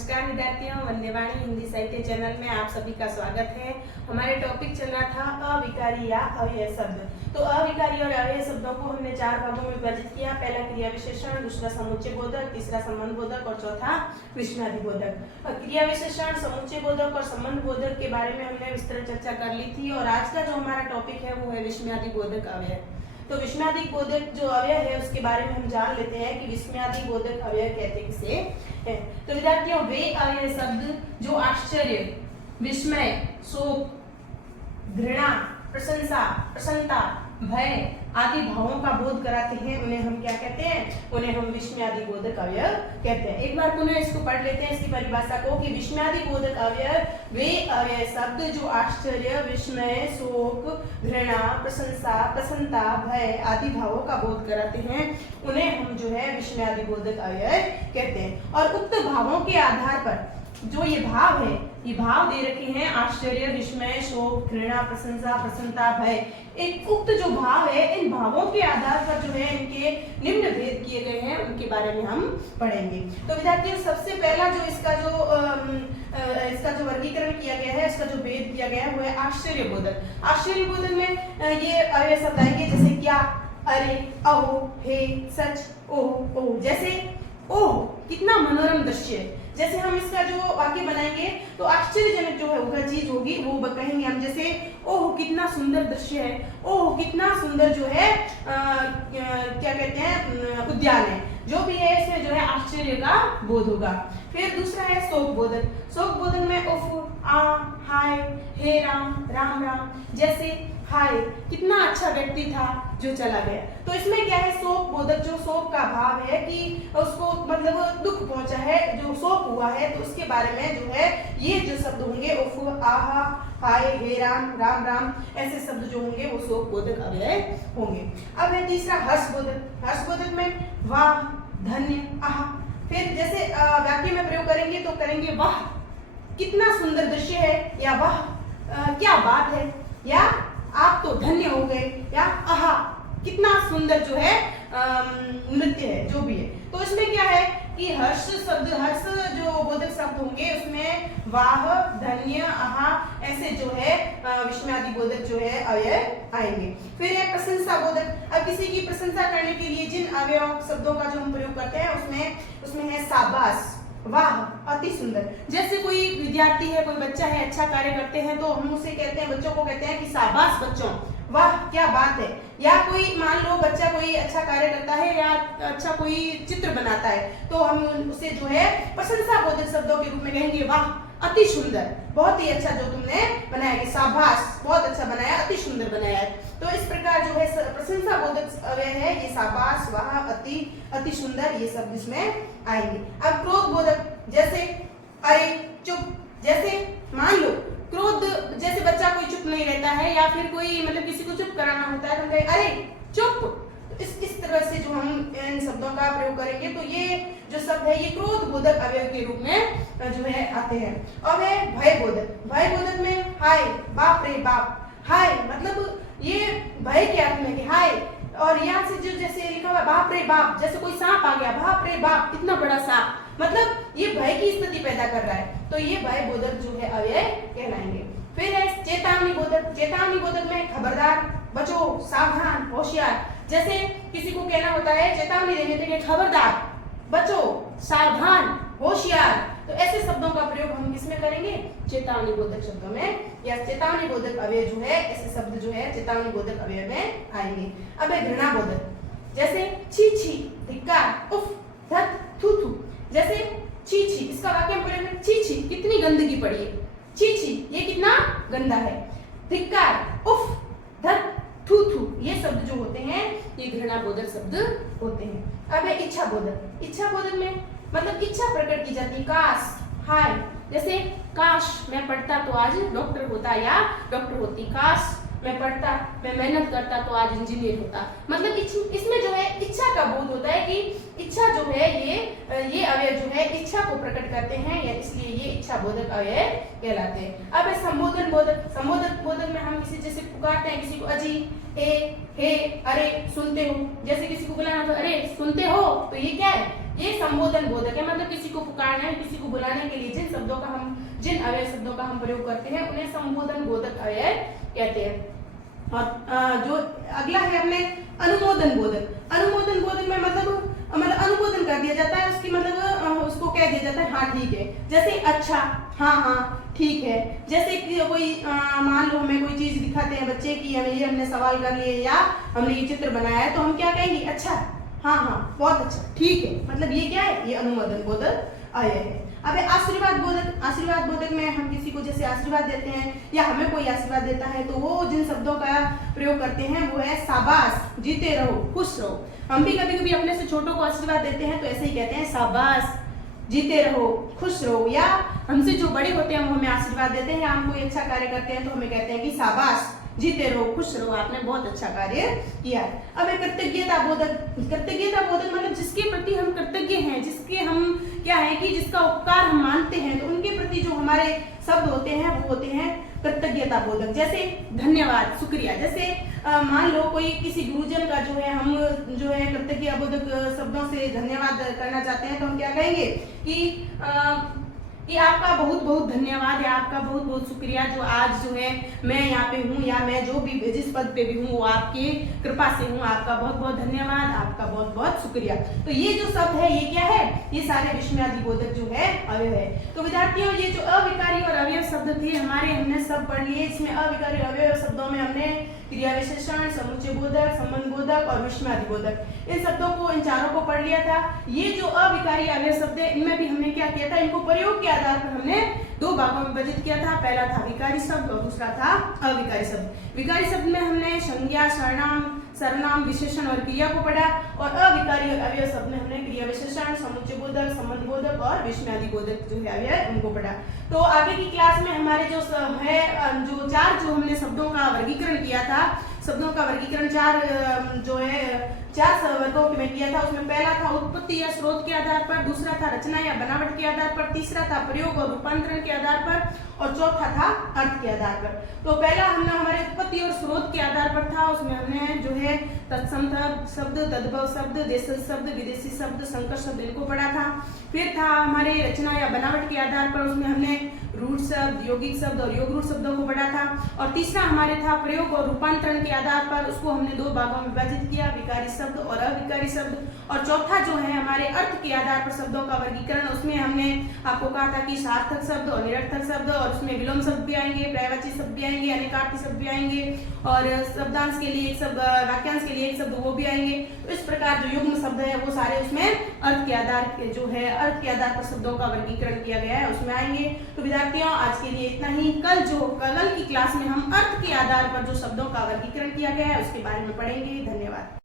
नमस्कार विद्यार्थियों, वंदे वाणी हिंदी साहित्य चैनल में आप सभी का स्वागत है। हमारे टॉपिक चल रहा था अविकारी या अव्यय शब्द। तो अविकारी और अव्यय शब्दों को हमने 4 भागों में विभाजित किया। पहला क्रिया विशेषण, दूसरा समुच्चय बोधक, तीसरा संबंध बोधक और चौथा विस्मयादि बोधक। क्रिया विशेषण, समुच्चय बोधक और संबंध बोधक के बारे में हमने विस्तृत चर्चा कर ली थी और आज का जो हमारा टॉपिक है वो है विस्मयादि बोधक अव्यय। तो विस्मयादि बोधक जो अव्यय है उसके बारे में हम जान लेते हैं कि विस्मयादि बोधक अव्यय कहते किसे हैं। तो विद्यार्थियों, वे अव्यय शब्द जो आश्चर्य, विस्मय, शोक, घृणा, प्रशंसा, प्रसन्नता, भय आदि भावों का बोध कराते हैं, उन्हें हम क्या कहते हैं? उन्हें हम विस्मयादि बोधक अव्यय कहते हैं। एक बार पुनः इसको पढ़ लेते हैं, इसकी परिभाषा को कि विस्मयादि बोधक अव्यय वे अव्यय शब्द जो आश्चर्य, विस्मय, शोक, घृणा, प्रशंसा, प्रसन्नता, भय आदि भावों का बोध कराते हैं, उन्हें हम जो है विस्मयादि बोधक अव्यय कहते हैं। और उक्त भावों के आधार पर जो ये भाव है, ये भाव दे रखे हैं आश्चर्य, विस्मय, शोक, घृणा, प्रशंसा, प्रसन्नता, भय। एक उक्त जो भाव है, इन भावों के आधार पर जो है इनके निम्न भेद किए गए हैं, उनके बारे में हम पढ़ेंगे। तो विद्यार्थियों, सबसे पहला जो इसका जो वर्गीकरण किया गया है, इसका जो भेद किया गया है वो है आश्चर्य बोधक। आश्चर्य बोधक में ये अव्यय शब्द आएंगे जैसे क्या, अरे, अहो, हे, सच, ओह, ओह। जैसे ओह कितना मनोरम दृश्य है। जैसे हम इसका जो वाक्य बनाएंगे तो आश्चर्यजनक जो है वह चीज होगी वो कहेंगे हम, जैसे ओह कितना सुंदर दृश्य है, ओह कितना सुंदर जो है क्या कहते हैं उद्यान है। जो भी है इसमें जो है आश्चर्य का बोध होगा। फिर दूसरा है शोक बोधक। शोक बोधक में उफ, आ, हाय, हे राम, राम राम। जैसे हाय कितना अच्छा व्यक्ति था जो चला गया। तो इसमें क्या है, शोक बोधक, जो शोक का भाव है कि उसको मतलब दुख पहुंचा है, जो शोक हुआ है, तो उसके बारे में जो है ये जो शब्द होंगे उफ, आहा, हाय, हे राम, राम राम, ऐसे शब्द जो होंगे वो शोक बोधक अव्यय होंगे। अब है तीसरा हर्ष बोधक। हर्ष बोधक में वाह, धन्य, आहा। फिर जैसे वाक्य में प्रयोग करेंगे तो करेंगे वाह कितना सुंदर दृश्य है, या वाह क्या बात है, या आप तो धन्य हो गए, या आहा कितना सुंदर जो है नृत्य है, जो भी है। तो इसमें क्या है कि हर्ष शब्द, हर्ष जो बोधक शब्द होंगे उसमें वाह, धन्य, आहा ऐसे जो है विस्मयादि बोधक जो है अव्यय आएंगे। फिर है प्रशंसा बोधक। अब किसी की प्रशंसा करने के लिए जिन अव्यय शब्दों का जो हम प्रयोग करते हैं उसमें है शाबाश, वाह, अति सुंदर। जैसे कोई विद्यार्थी है, कोई बच्चा है, अच्छा कार्य करते हैं तो हम उसे कहते हैं, बच्चों को कहते हैं कि शाबाश बच्चों, वाह क्या बात है। या कोई मान लो बच्चा कोई अच्छा कार्य करता है या अच्छा कोई चित्र बनाता है तो हम उसे जो है प्रशंसा बोधक शब्दों के रूप में कहेंगे, वाह अति सुंदर, बहुत ही अच्छा जो तुमने बनाया है, शाबाश बहुत अच्छा बनाया, अति सुंदर बनाया है। तो इस प्रकार जो है प्रशंसा बोधक अव्यय है ये शाबाश, वाह, अति सुंदर, ये सब इसमें आएंगे। अब क्रोध बोधक, जैसे अरे, चुप। जैसे मान लो क्रोध, जैसे बच्चा कोई चुप नहीं रहता है या फिर कोई मतलब किसी को चुप कराना होता है तो हम कहें अरे चुप। इस तरह से जो हम इन शब्दों का प्रयोग करेंगे तो ये जो शब्द है ये क्रोध बोधक अव्यय के रूप में जो है आते हैं। अब है भय बोधक। भय बोधक में हाय, बाप रे बाप। हाय मतलब ये भय के अर्थ में कि हाय, और यहाँ से जो जैसे लिखा हुआ बाप रे बाप, जैसे कोई सांप आ गया, बाप रे बाप कितना बड़ा सांप, मतलब ये भय की स्थिति पैदा कर रहा है, तो ये भय बोधक जो है अव्यय कहलाएंगे। फिर है चेतावनी बोधक। चेतावनी बोधक में खबरदार, बचो, सावधान, होशियार। जैसे किसी को कहना होता है, चेतावनी देने के लिए खबरदार, बचो, सावधान, होशियार, तो ऐसे शब्दों का प्रयोग हम किसमें करेंगे? चेतावनी बोधक शब्दों में, या चेतावनी बोधक अव्यय जो है ऐसे शब्द जो है चेतावनी बोधक अव्यय में आएंगे। अब है घृणा बोधक। जैसे छी छी, धिक्कार, उफ, धत, थू थू। जैसे छी छी, इसका वाक्य हम बोलेंगे छी छी कितनी गंदगी पड़ी है, छी छी ये कितना गंदा है। धिक्कार, उफ, धत, थू थू, ये शब्द जो होते हैं ये घृणा बोधक शब्द होते हैं। अब है इच्छा बोधक। इच्छा बोधक में मतलब इच्छा प्रकट की जाती, काश, हाय। जैसे काश मैं पढ़ता तो आज डॉक्टर होता या डॉक्टर होती, काश मैं पढ़ता, मैं मेहनत करता तो आज इंजीनियर होता। मतलब इसमें जो है इच्छा का बोध होता है कि इच्छा जो है ये अव्यय जो है इच्छा को प्रकट करते हैं, या इसलिए ये इच्छा बोधक अव्यय कहलाते हैं। अब है संबोधन बोधक। संबोधन बोधक में हम किसी जैसे पुकारते हैं किसी को, अजी, ए, हे, अरे, सुनते हो। जैसे किसी को बुलाना तो अरे सुनते हो, तो ये क्या है, ये संबोधन बोधक है, मतलब किसी को पुकारना है, किसी को बुलाने के लिए जिन अव्यय शब्दों का हम प्रयोग करते हैं उन्हें संबोधन बोधक अव्यय कहते हैं। और जो अगला है अपने अनुमोदन बोधक। अनुमोदन बोधक में मतलब अनुमोदन कर दिया जाता है, उसकी मतलब उसको कह दिया जाता है हाँ ठीक है, जैसे अच्छा, हाँ हाँ ठीक है। जैसे कि कोई मान लो हमें कोई चीज दिखाते हैं बच्चे की, हमने सवाल कर लिए या हमने ये चित्र बनाया है, तो हम क्या कहेंगे, अच्छा, हाँ हाँ बहुत अच्छा, ठीक है, मतलब ये क्या है, ये अनुमोदन बोधक अव्यय है। अब आशीर्वाद बोधक। आशीर्वाद बोधक में हम किसी को जैसे आशीर्वाद देते हैं या हमें कोई आशीर्वाद देता है तो वो जिन शब्दों का प्रयोग करते हैं वो है शाबाश, जीते रहो, खुश रहो। हम भी कभी कभी अपने से छोटों को आशीर्वाद देते हैं तो ऐसे ही कहते हैं शाबाश, जीते रहो, खुश रहो। या हमसे जो बड़े होते हैं वो हमें आशीर्वाद देते हैं या हम कोई अच्छा कार्य करते हैं तो हमें कहते हैं कि शाबाश, जीते रहो, खुश रहो, आपने बहुत अच्छा कार्य किया है। अब एक कृतज्ञता बोधक। कृतज्ञता बोधक मतलब जिसके प्रति हम कृतज्ञ हैं, जिसके हम क्या है कि जिसका उपकार हम मानते हैं, तो उनके प्रति जो हमारे शब्द होते हैं वो होते हैं कृतज्ञता बोधक। जैसे धन्यवाद, शुक्रिया। जैसे मान लो कोई किसी गुरुजन का जो है हम जो है कृतज्ञता बोधक शब्दों से धन्यवाद करना चाहते हैं तो हम क्या कहेंगे कि आपका बहुत बहुत धन्यवाद या आपका बहुत बहुत शुक्रिया, जो आज जो है मैं यहाँ पे हूँ या मैं जो भी जिस पद पे भी हूँ वो आपकी कृपा से हूँ, आपका बहुत बहुत धन्यवाद, आपका बहुत बहुत शुक्रिया। तो ये जो शब्द है ये क्या है, ये सारे विस्मयादि बोधक जो है अव्यय है। तो विद्यार्थियों ये जो अविकारी और अवयव शब्द थे हमारे, हमने सब पढ़ लिए। इसमें अविकारी अवयव शब्दों में हमने क्रिया विशेषण, समुच्चय बोधक, संबंध बोधक और विस्मयादि बोधक, इन शब्दों को, इन चारों को पढ़ लिया था। ये जो अविकारी अवयव शब्द है इनमें भी हमने क्या किया था, इनको प्रयोग के आधार पर हमने दो भागों में विभाजित किया था। पहला था विकारी शब्द और दूसरा था अविकारी शब्द। विकारी शब्द में हमने संज्ञा, सर्वनाम, विशेषण और क्रिया को पढ़ा, और अविकारी अवयव शब्द में हमने क्रिया विशेषण, समुच्चय बोधक, संबंध बोधक और विस्मयादि बोधक जो है अवयव उनको पढ़ा। तो आगे की क्लास में हमारे जो है जो चार जो हमने शब्दों का वर्गीकरण किया था, शब्दों का वर्गीकरण चार वर्गों में किया था। उसमें पहला था उत्पत्ति या स्रोत के आधार पर, दूसरा था रचना या बनावट के आधार पर, तीसरा था प्रयोग और रूपांतरण के आधार पर, और चौथा था अर्थ के आधार पर। तो पहला हमने हमारे उत्पत्ति और स्रोत के आधार पर था, उसमें हमने जो है तत्सम शब्द, तद्भव शब्द, देशज शब्द, विदेशी शब्द, संकर शब्द इनको पढ़ा था। फिर था हमारे रचना या बनावट के आधार पर, उसमें हमने रूढ़ शब्द, यौगिक शब्द और योग रूढ़ शब्दों को पढ़ा था। और तीसरा हमारे था प्रयोग और रूपांतरण के आधार पर, उसको हमने दो भागों में विभाजित किया, विकारी शब्द और अविकारी शब्द। और चौथा जो है हमारे अर्थ के आधार पर शब्दों का वर्गीकरण, उसमें हमने आपको कहा था कि सार्थक शब्द और निरर्थक शब्द, और उसमें विलोम शब्द भी आएंगे, पर्यायवाची शब्द भी आएंगे, अनेकार्थी शब्द भी आएंगे, और शब्दांश के लिए एक शब्द, वाक्यांश के लिए एक शब्द वो भी आएंगे। तो इस प्रकार जो युग्म शब्द है वो सारे उसमें अर्थ के आधार जो है अर्थ के आधार पर शब्दों का वर्गीकरण किया गया है, उसमें आएंगे। तो विद्यार्थियों आज के लिए इतना ही। कल की क्लास में हम अर्थ के आधार पर जो शब्दों का वर्गीकरण किया गया है उसके बारे में पढ़ेंगे। धन्यवाद।